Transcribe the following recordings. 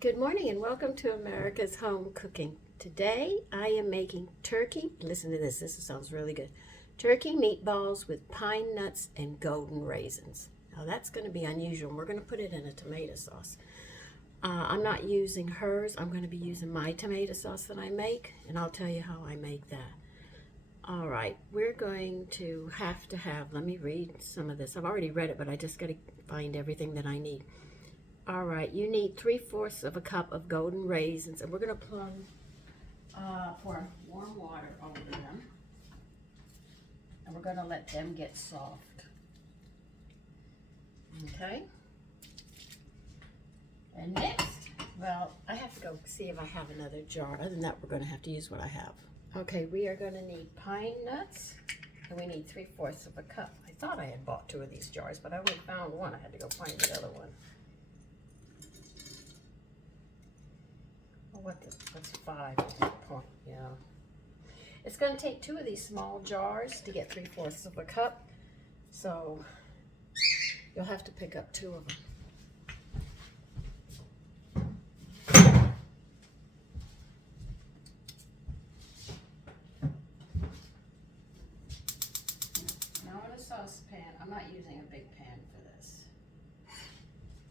Good morning and welcome to America's Home Cooking. Today I am making turkey, listen to this sounds really good, turkey meatballs with pine nuts and golden raisins. Now that's going to be unusual. We're going to put it in a tomato sauce. I'm not using hers, I'm going to be using my tomato sauce that I make, and I'll tell you how I make that. Alright, we're going to have, let me read some of this. I've already read it, but I just got to find everything that I need. All right, you need 3/4 of a cup of golden raisins, and we're going to pour warm water over them, and we're going to let them get soft. Okay? And next, well, I have to go see if I have another jar. Other than that, we're going to have to use what I have. Okay, we are going to need pine nuts, and we need 3/4 of a cup. I thought I had bought 2 of these jars, but I only found one. I had to go find the other one. What's 5 at this point? Yeah. It's going to take 2 of these small jars to get 3/4 of a cup. So you'll have to pick up 2 of them. Now in a saucepan, I'm not using a big pan for this.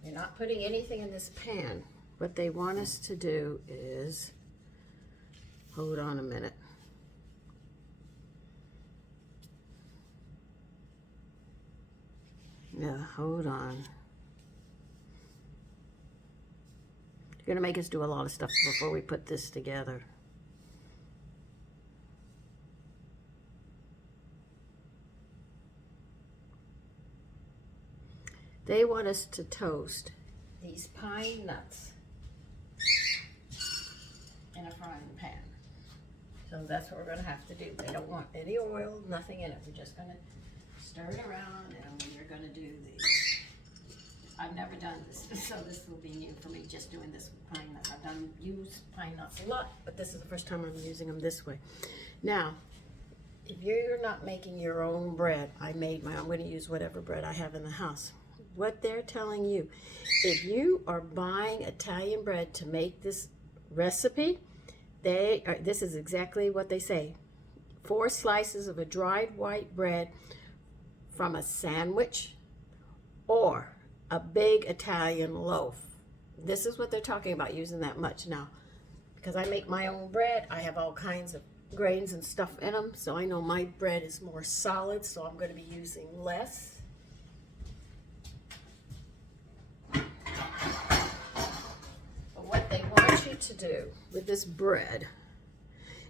You're not putting anything in this pan. What they want us to do is, hold on a minute. Yeah, hold on. You're gonna make us do a lot of stuff before we put this together. They want us to toast these pine nuts in a frying pan. So that's what we're going to have to do. They don't want any oil, nothing in it. We're just going to stir it around, and we're going to do these. I've never done this, so this will be new for me, just doing this with pine nuts. I've used pine nuts a lot, but this is the first time I'm using them this way. Now, if you're not making your own bread, I'm going to use whatever bread I have in the house. What they're telling you, if you are buying Italian bread to make this recipe, this is exactly what they say. 4 slices of a dried white bread from a sandwich or a big Italian loaf. This is what they're talking about, using that much. Now, because I make my own bread, I have all kinds of grains and stuff in them, so I know my bread is more solid, so I'm going to be using less. What they want you to do with this bread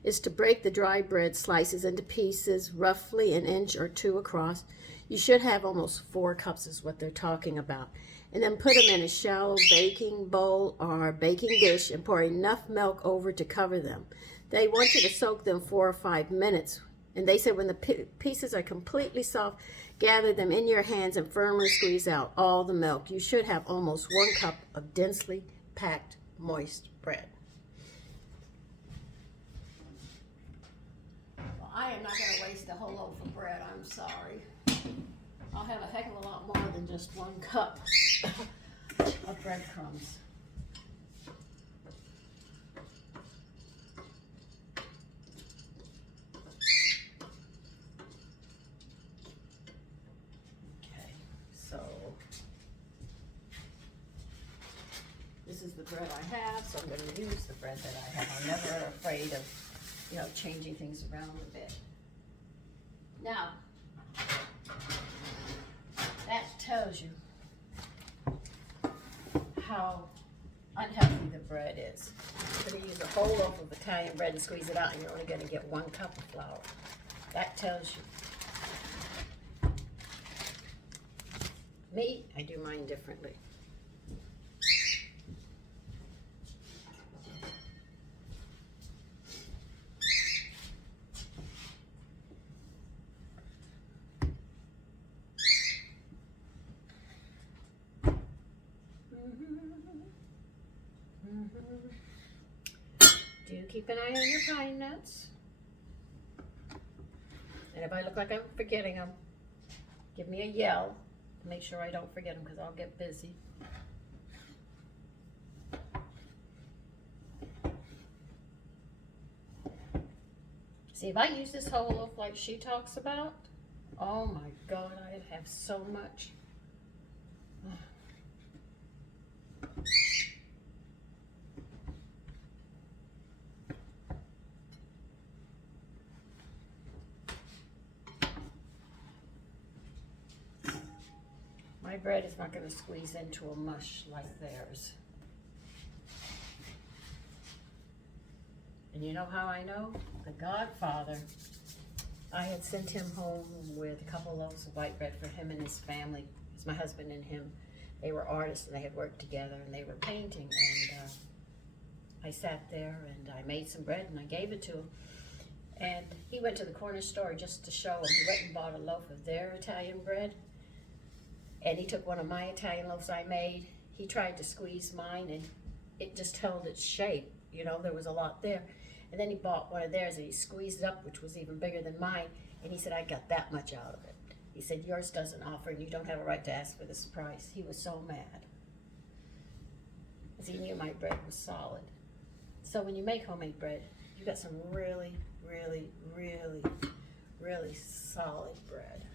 is to break the dry bread slices into pieces roughly 1 inch or 2 across. You should have almost 4 cups is what they're talking about. And then put them in a shallow baking bowl or baking dish and pour enough milk over to cover them. They want you to soak them 4 or 5 minutes. And they said when the pieces are completely soft, gather them in your hands and firmly squeeze out all the milk. You should have almost 1 cup of densely packed moist bread. Well, I am not going to waste a whole loaf of bread, I'm sorry. I'll have a heck of a lot more than just 1 cup of breadcrumbs. Okay, so this is the bread I have, so I'm going to use the bread that I have. I'm never afraid of, changing things around a bit. Now, that tells you how unhealthy the bread is. You're going to use a whole loaf of Italian bread and squeeze it out, and you're only going to get 1 cup of flour. That tells you. Me, I do mine differently. Do keep an eye on your pine nuts. And if I look like I'm forgetting them, give me a yell to make sure I don't forget them, because I'll get busy. See, if I use this whole loaf like she talks about, oh my God, I'd have so much. My bread is not going to squeeze into a mush like theirs. And you know how I know? The Godfather, I had sent him home with a couple loaves of white bread for him and his family. It's my husband and him. They were artists and they had worked together and they were painting. And I sat there and I made some bread and I gave it to him. And he went to the corner store just to show him. He went and bought a loaf of their Italian bread. And he took one of my Italian loaves I made. He tried to squeeze mine and it just held its shape. You know, there was a lot there. And then he bought one of theirs and he squeezed it up, which was even bigger than mine. And he said, I got that much out of it. He said, yours doesn't offer and you don't have a right to ask for this price. He was so mad. Because he knew my bread was solid. So when you make homemade bread, you got some really, really, really, really solid bread.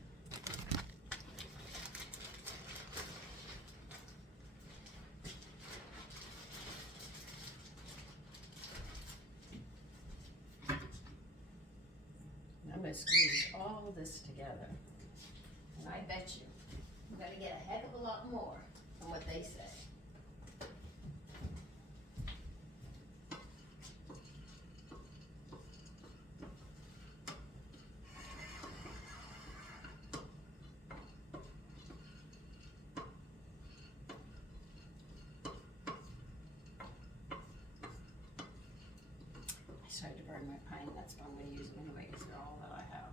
I'm going to squeeze all of this together. And I bet you I'm going to get a heck of a lot more than what they say. I started to burn my pine nuts, but I'm going to use them anyway because they're all that I have.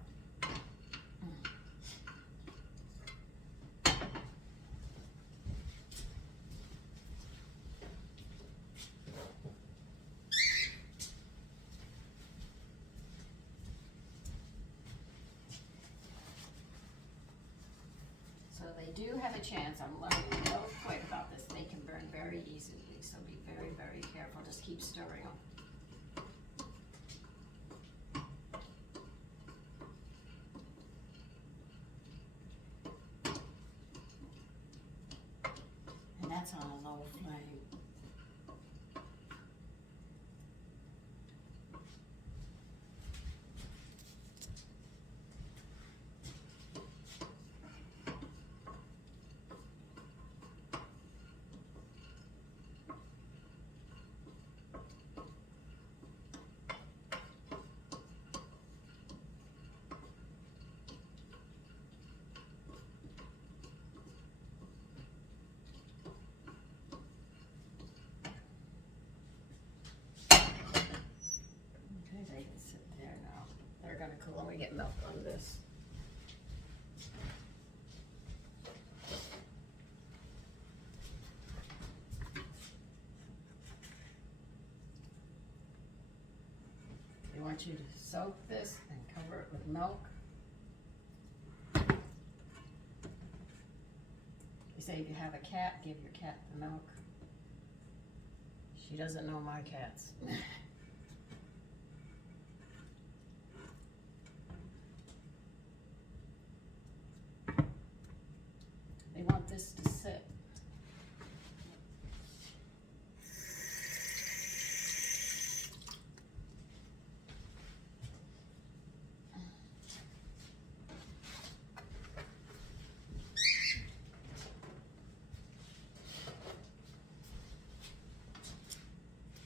So they do have a chance. I'm learning real quick about this. They can burn very easily, so be very, very careful. Just keep stirring them. And that's on a low flame. They can sit there now. They're gonna cool. Let me get milk on this. They want you to soak this and cover it with milk. They say if you have a cat, give your cat the milk. She doesn't know my cats. They want this to sit.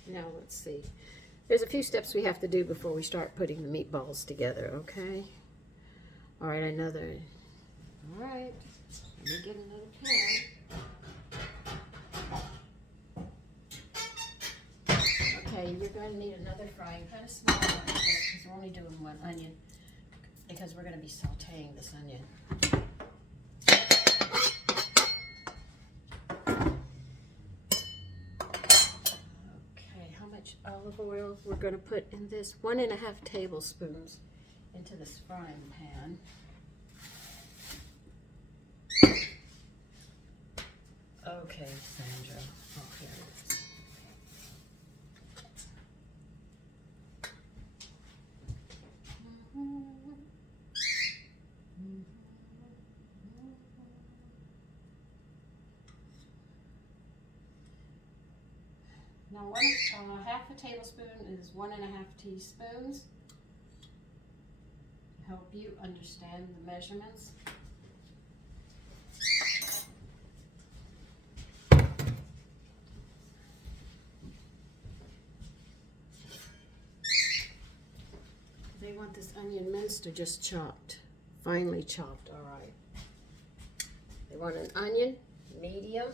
Now let's see. There's a few steps we have to do before we start putting the meatballs together, okay? All right, another. All right. Let me get another pan. Okay, you're going to need another frying pan, small one, because we're only doing one onion, because we're going to be sauteing this onion. Okay, how much olive oil we're going to put in this? 1.5 tablespoons into this frying pan. Okay, Sandra. Oh, here it is. Now half a tablespoon is 1.5 teaspoons. To help you understand the measurements. They want this onion minced or just chopped? Finely chopped, all right. They want an onion, medium.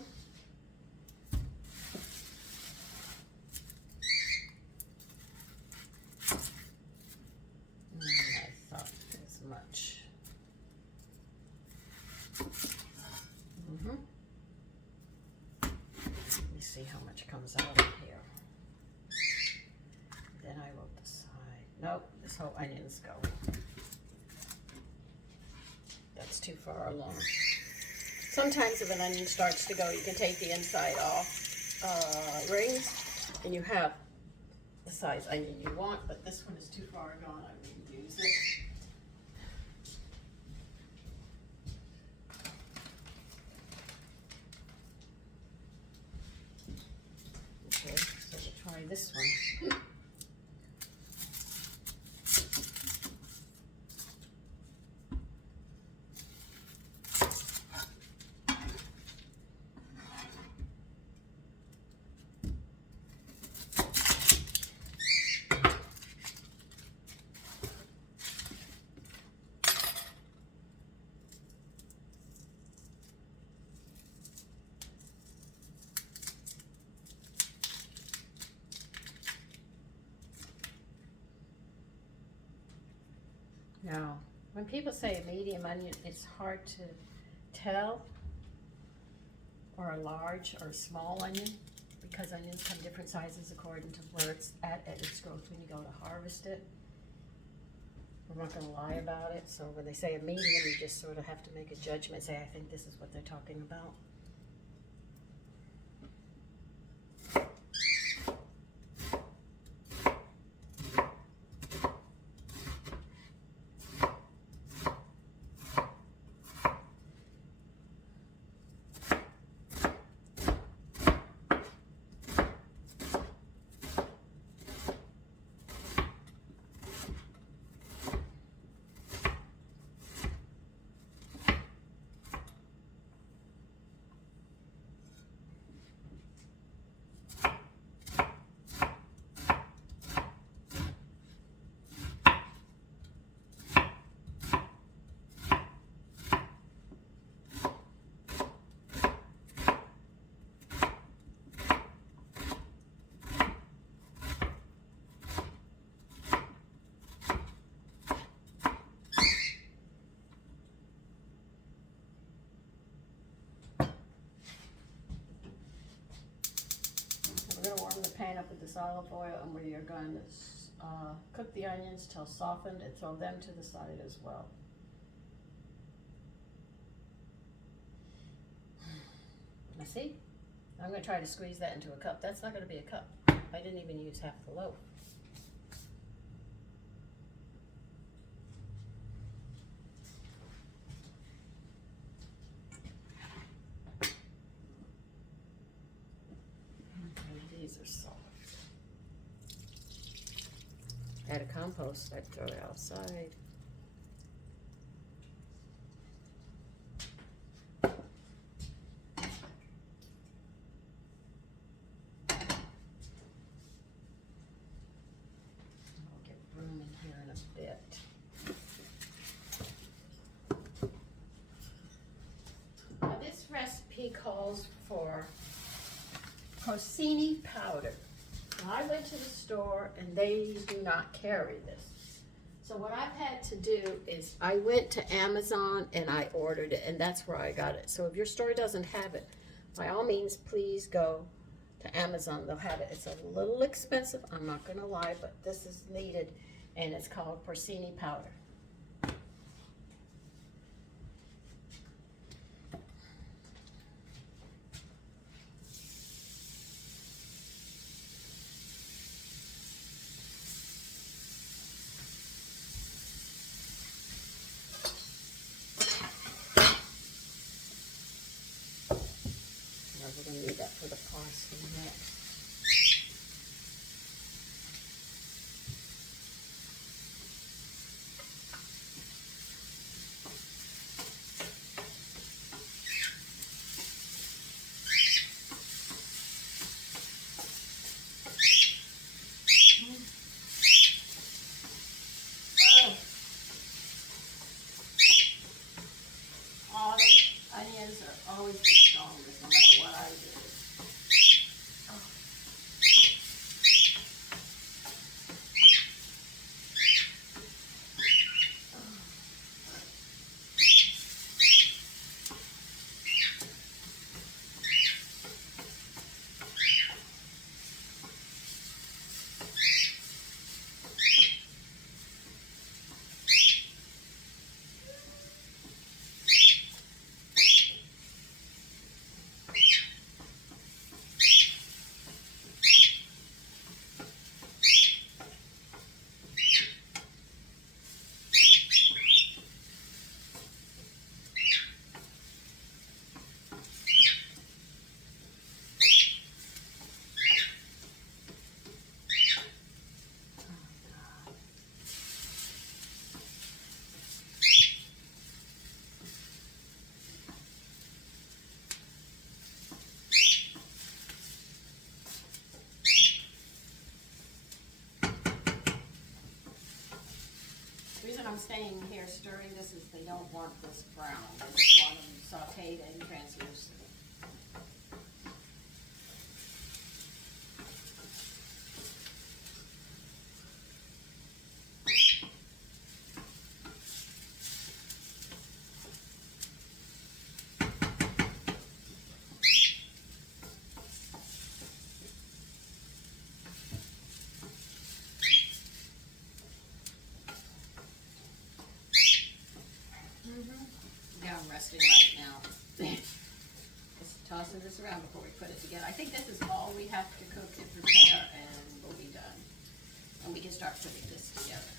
I thought as much. Let me see how much comes out of here. Then I will decide. Nope, this whole onion's going. That's too far along. Sometimes if an onion starts to go, you can take the inside off rings, and you have the size onion you want, but this one is too far gone. I wouldn't use it. Okay, so we'll try this one. Now, when people say a medium onion, it's hard to tell, or a large or a small onion, because onions come different sizes according to where it's at its growth when you go to harvest it. I'm not going to lie about it. So when they say a medium, you just sort of have to make a judgment, say, I think this is what they're talking about. We're going to warm the pan up with this olive oil, and we are going to cook the onions till softened and throw them to the side as well. Now see, I'm going to try to squeeze that into a cup. That's not going to be a cup. I didn't even use half the loaf. These are soft. Add a compost, I'd throw it outside. I'll get room in here in a bit. Now this recipe calls for porcini powder. Now, I went to the store and they do not carry this. So what I've had to do is I went to Amazon and I ordered it, and that's where I got it. So if your store doesn't have it, by all means, please go to Amazon. They'll have it. It's a little expensive, I'm not going to lie, but this is needed, and it's called porcini powder. We're going to need that for the parsley next. The reason I'm staying here stirring this is they don't want this brown. They just want them sauteed and translucent. Yeah, I'm resting right now. Just tossing this around before we put it together. I think this is all we have to cook and prepare, and we'll be done. And we can start putting this together.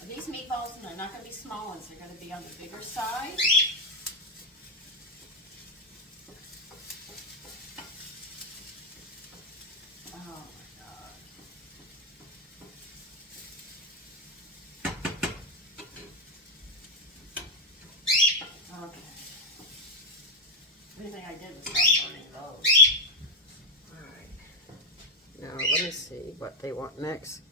Now, these meatballs, they're not going to be small ones. They're going to be on the bigger side. Oh my God. Okay. The only thing I did was stop burning those. Alright. Now let me see what they want next.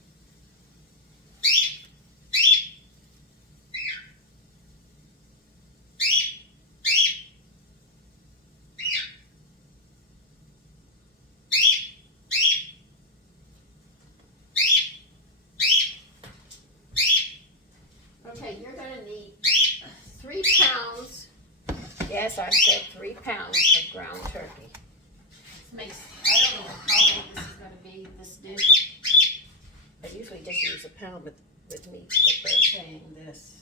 Okay, you're going to need 3 pounds. Yes, I said 3 pounds of ground turkey. This makes, I don't know how big this is going to be, this dish. I usually just use a pound with meat, But they're saying this.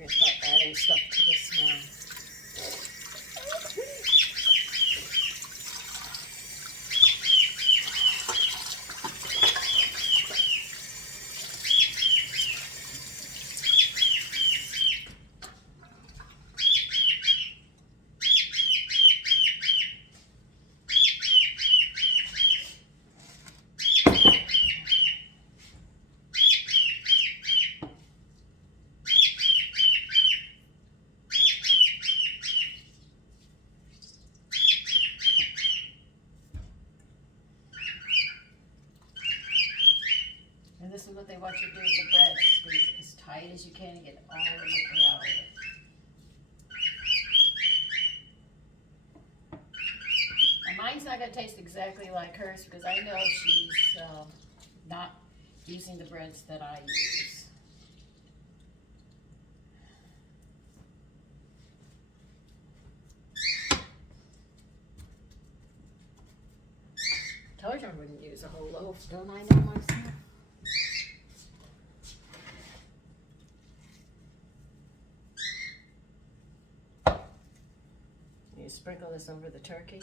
we're going to start adding stuff to this now. And this is what they want you to do with the bread. Squeeze it as tight as you can and get all the liquid out of it. Now, mine's not going to taste exactly like hers because I know she's not using the breads that I use. Told you I wouldn't use a whole loaf, don't I know myself? You sprinkle this over the turkey.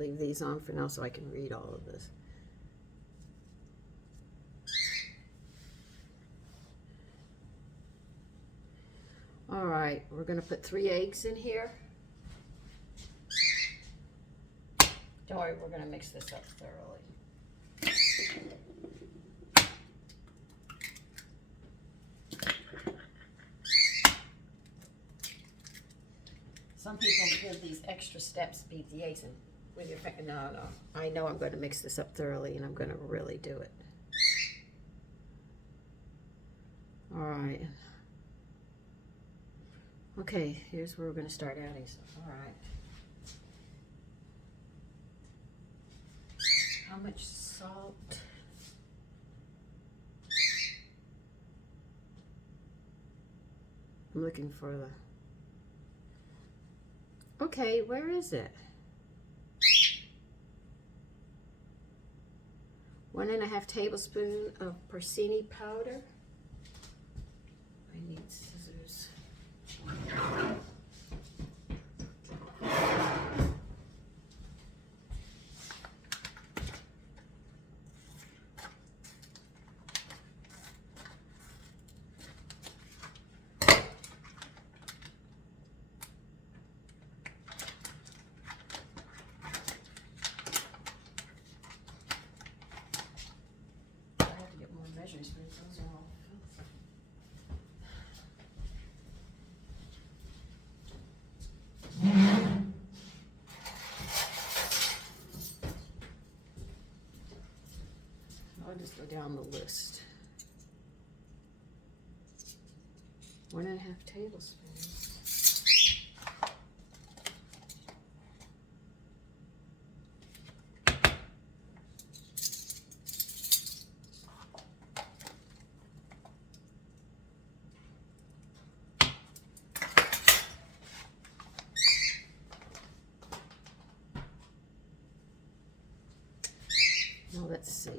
leave these on for now so I can read all of this. All right, we're gonna put 3 eggs in here. Don't worry, we're gonna mix this up thoroughly. Some people give these extra steps, beat the eggs in with your finger. No, no. I know I'm going to mix this up thoroughly, and I'm going to really do it. All right. Okay, here's where we're going to start adding stuff. All right. How much salt? I'm looking for the... Okay, where is it? 1½ tablespoon of porcini powder. I need scissors. Measuring spoons, those are all filthy. I'll just go down the list. 1½ tablespoons. Now let's see.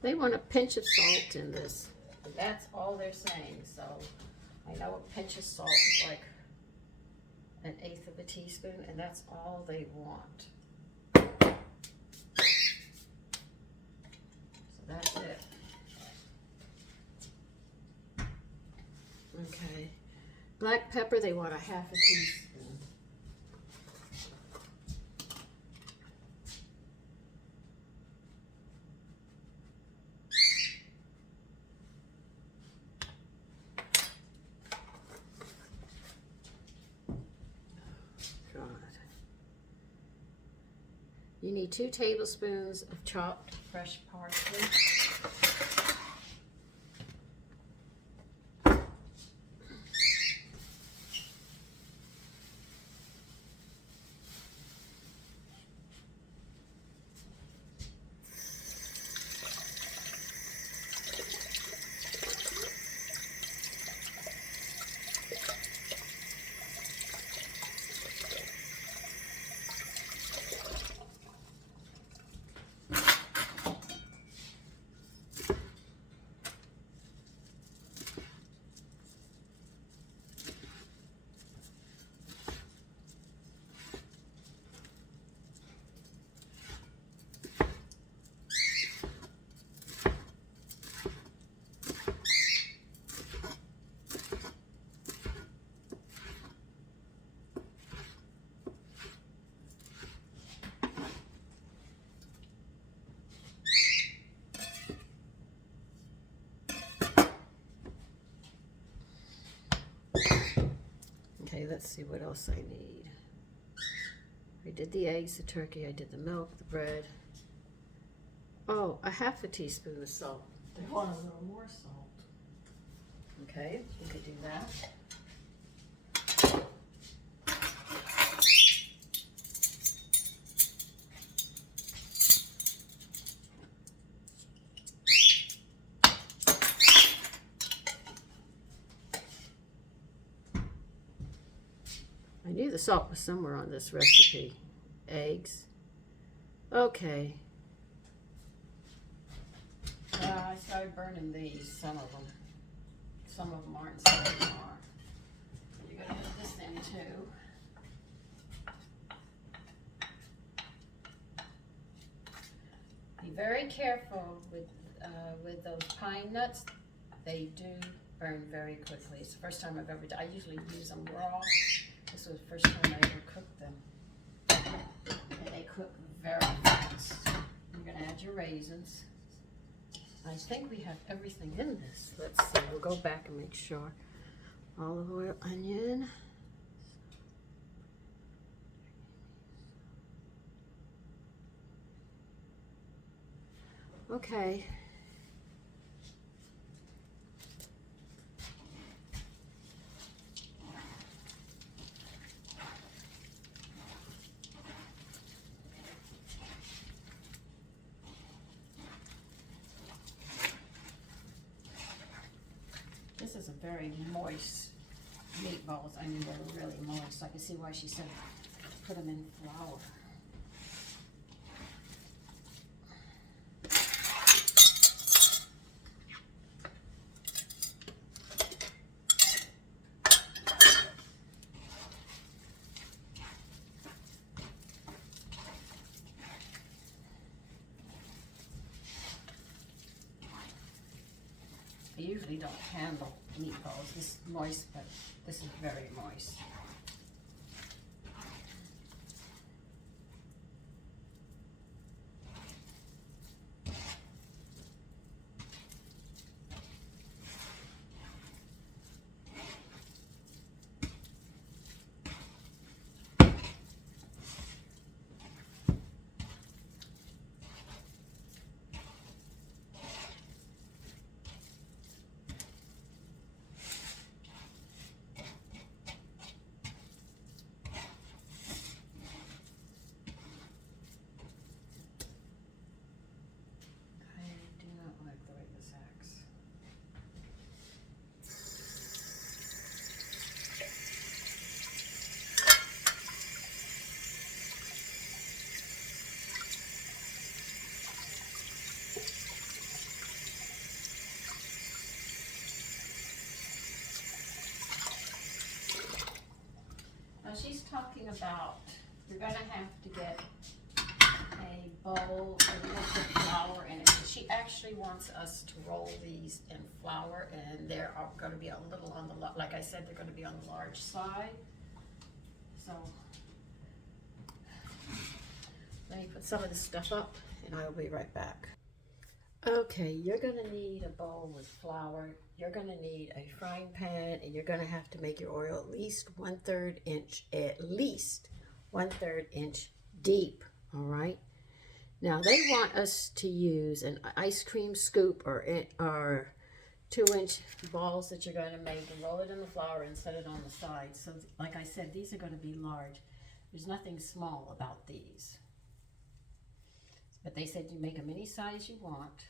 They want a pinch of salt in this. That's all they're saying. So I know a pinch of salt is like 1/8 teaspoon, and that's all they want. So that's it. Okay. Black pepper, they want 1/2 teaspoon. God. You need 2 tablespoons of chopped fresh parsley. Okay, let's see what else I need. I did the eggs, the turkey, I did the milk, the bread. Oh, 1/2 teaspoon of salt. They want a little more salt. Okay, we could do that. I knew the salt was somewhere on this recipe. Eggs. Okay. I started burning these, some of them. Some of them aren't, some of them are. into. Be very careful with those pine nuts. They do burn very quickly. It's the first time I've ever done. I usually use them raw. This was the first time I ever cooked them. And they cook very fast. You're gonna add your raisins. I think we have everything in this. Let's see, we'll go back and make sure. Olive oil, onion. Okay. This is a very moist meatballs. I mean, they're really moist. I can see why she said put them in flour. I usually don't handle meatballs this moist, but this is very moist. She's talking about you're gonna have to get a bowl and you're gonna put flour in it. She actually wants us to roll these in flour, and they're going to be a little on the, like I said, they're going to be on the large side. So let me put some of this stuff up and I'll be right back. Okay, you're going to need a bowl with flour. You're going to need a frying pan, and you're going to have to make your oil at least 1/3 inch, at least 1/3 inch deep, all right? Now, they want us to use an ice cream scoop or 2-inch balls that you're going to make and roll it in the flour and set it on the side. So, like I said, these are going to be large. There's nothing small about these. But they said you make them any size you want.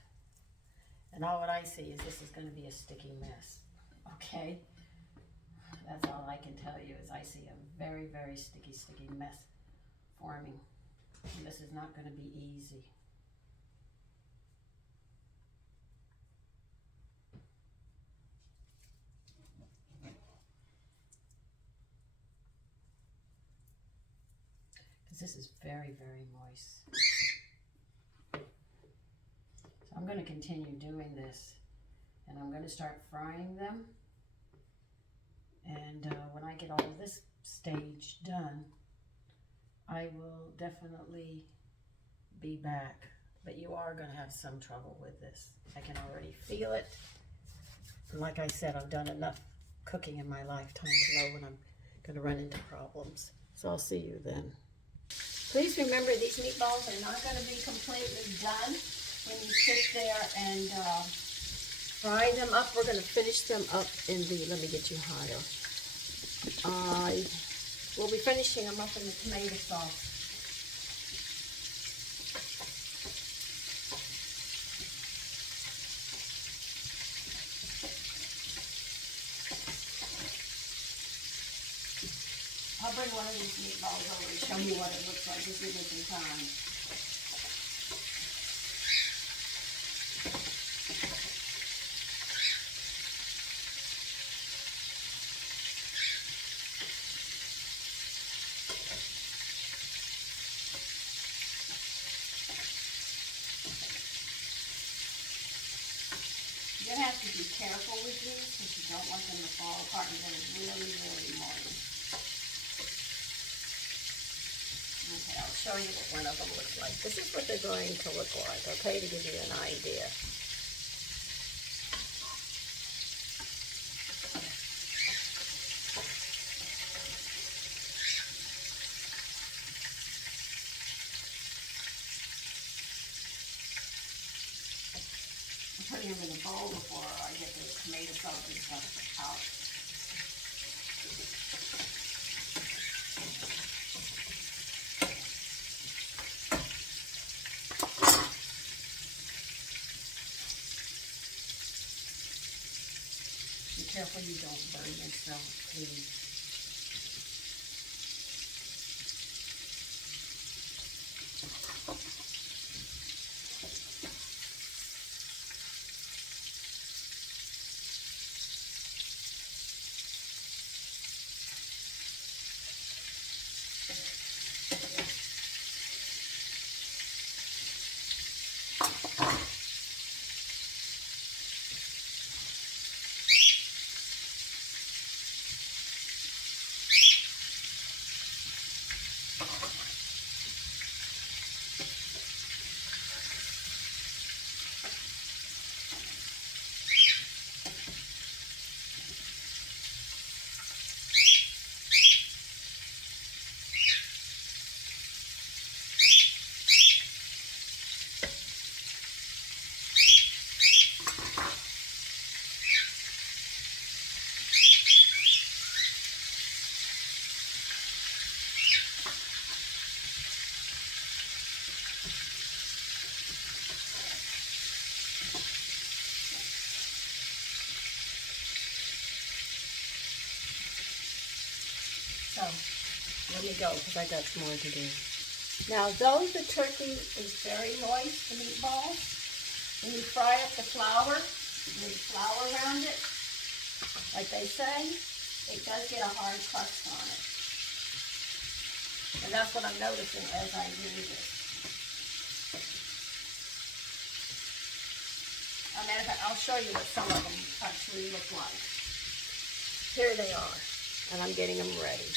And all what I see is this is going to be a sticky mess, okay? That's all I can tell you is I see a very, very sticky mess forming. And this is not going to be easy. Because this is very, very moist. I'm going to continue doing this, and I'm going to start frying them, and when I get all of this stage done, I will definitely be back. But you are going to have some trouble with this. I can already feel it. And like I said, I've done enough cooking in my lifetime to know when I'm going to run into problems. So I'll see you then. Please remember, these meatballs are not going to be completely done. When you sit there and fry them up, we're going to finish them up in the, let me get you higher. We'll be finishing them up in the tomato sauce. I'll bring one of these meatballs over and show you what it looks like. Just give me some time. have to be careful with these because you don't want them to fall apart and they're really, really moist. Okay, I'll show you what one of them looks like. This is what they're going to look like, okay, to give you an idea. I'm putting them in a bowl before I get the tomato sauce and stuff out. Be careful you don't burn yourself, please. So, Let me go, because I got some more to do. now though the turkey is very moist, the meatballs, when you fry up the flour, with flour around it, like they say, it does get a hard crust on it. And that's what I'm noticing as I do this. As a matter of fact, I'll show you what some of them actually look like. Here they are, and I'm getting them ready.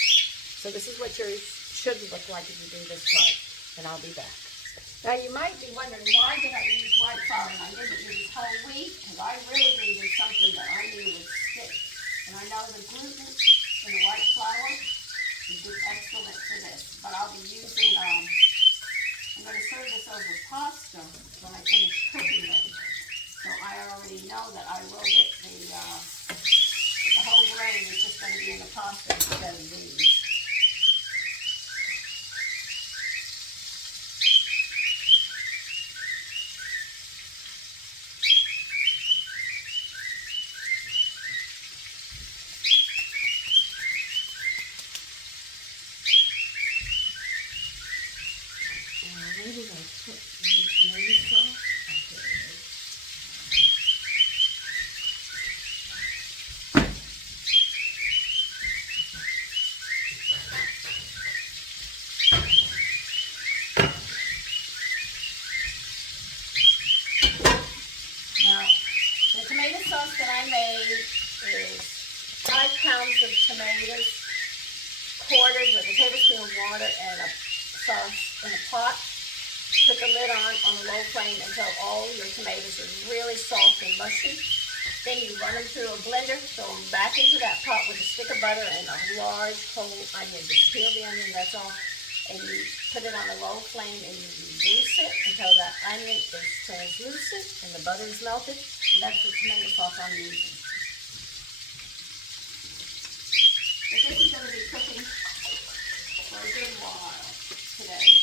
So this is what yours should look like if you do this right, and I'll be back. Now you might be wondering, why did I use white flour and I didn't use whole wheat? Because I really needed something that I knew would stick. And I know the gluten in the white flour would be excellent for this. But I'll be using, I'm going to serve this over pasta when I finish cooking it. So I already know that I will get the whole grain is just going to be in the pasta instead of these. Where did I put my tomato sauce? Okay. Now, the tomato sauce that I made is 5 pounds of tomatoes, quartered with a tablespoon of water and a sauce in a pot. Put the lid on a low flame until all your tomatoes are really soft and mushy. Then you run them through a blender, throw them back into that pot with a stick of butter and a large whole onion. Just peel the onion, that's all. And you put it on a low flame and you reduce it until that onion is translucent and the butter is melted. And that's the tomato sauce I'm using. But this is going to be cooking for a good while today.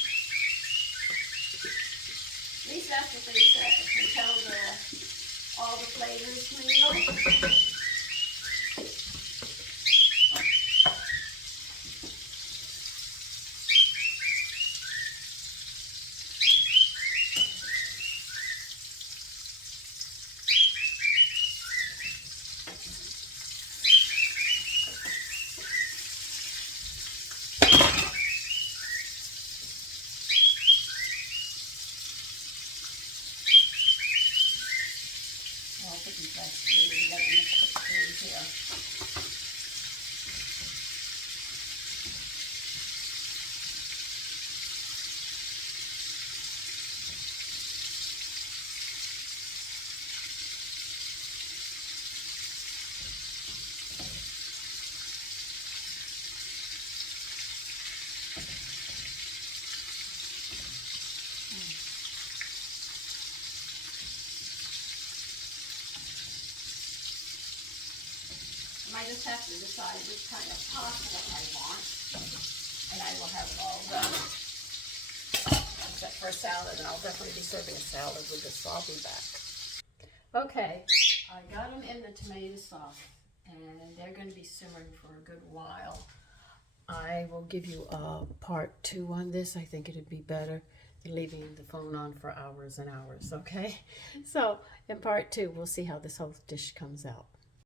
At least that's what they said, until all the flavors mingle. I'll put these vegetables to get them cooked through here. I just have to decide which kind of pasta I want, and I will have it all done. Except for a salad, and I'll definitely be serving a salad with this, so I'll be back. Okay, I got them in the tomato sauce, and they're going to be simmering for a good while. I will give you a part 2 on this. I think it'd be better than leaving the phone on for hours and hours, okay? So, in part 2, we'll see how this whole dish comes out.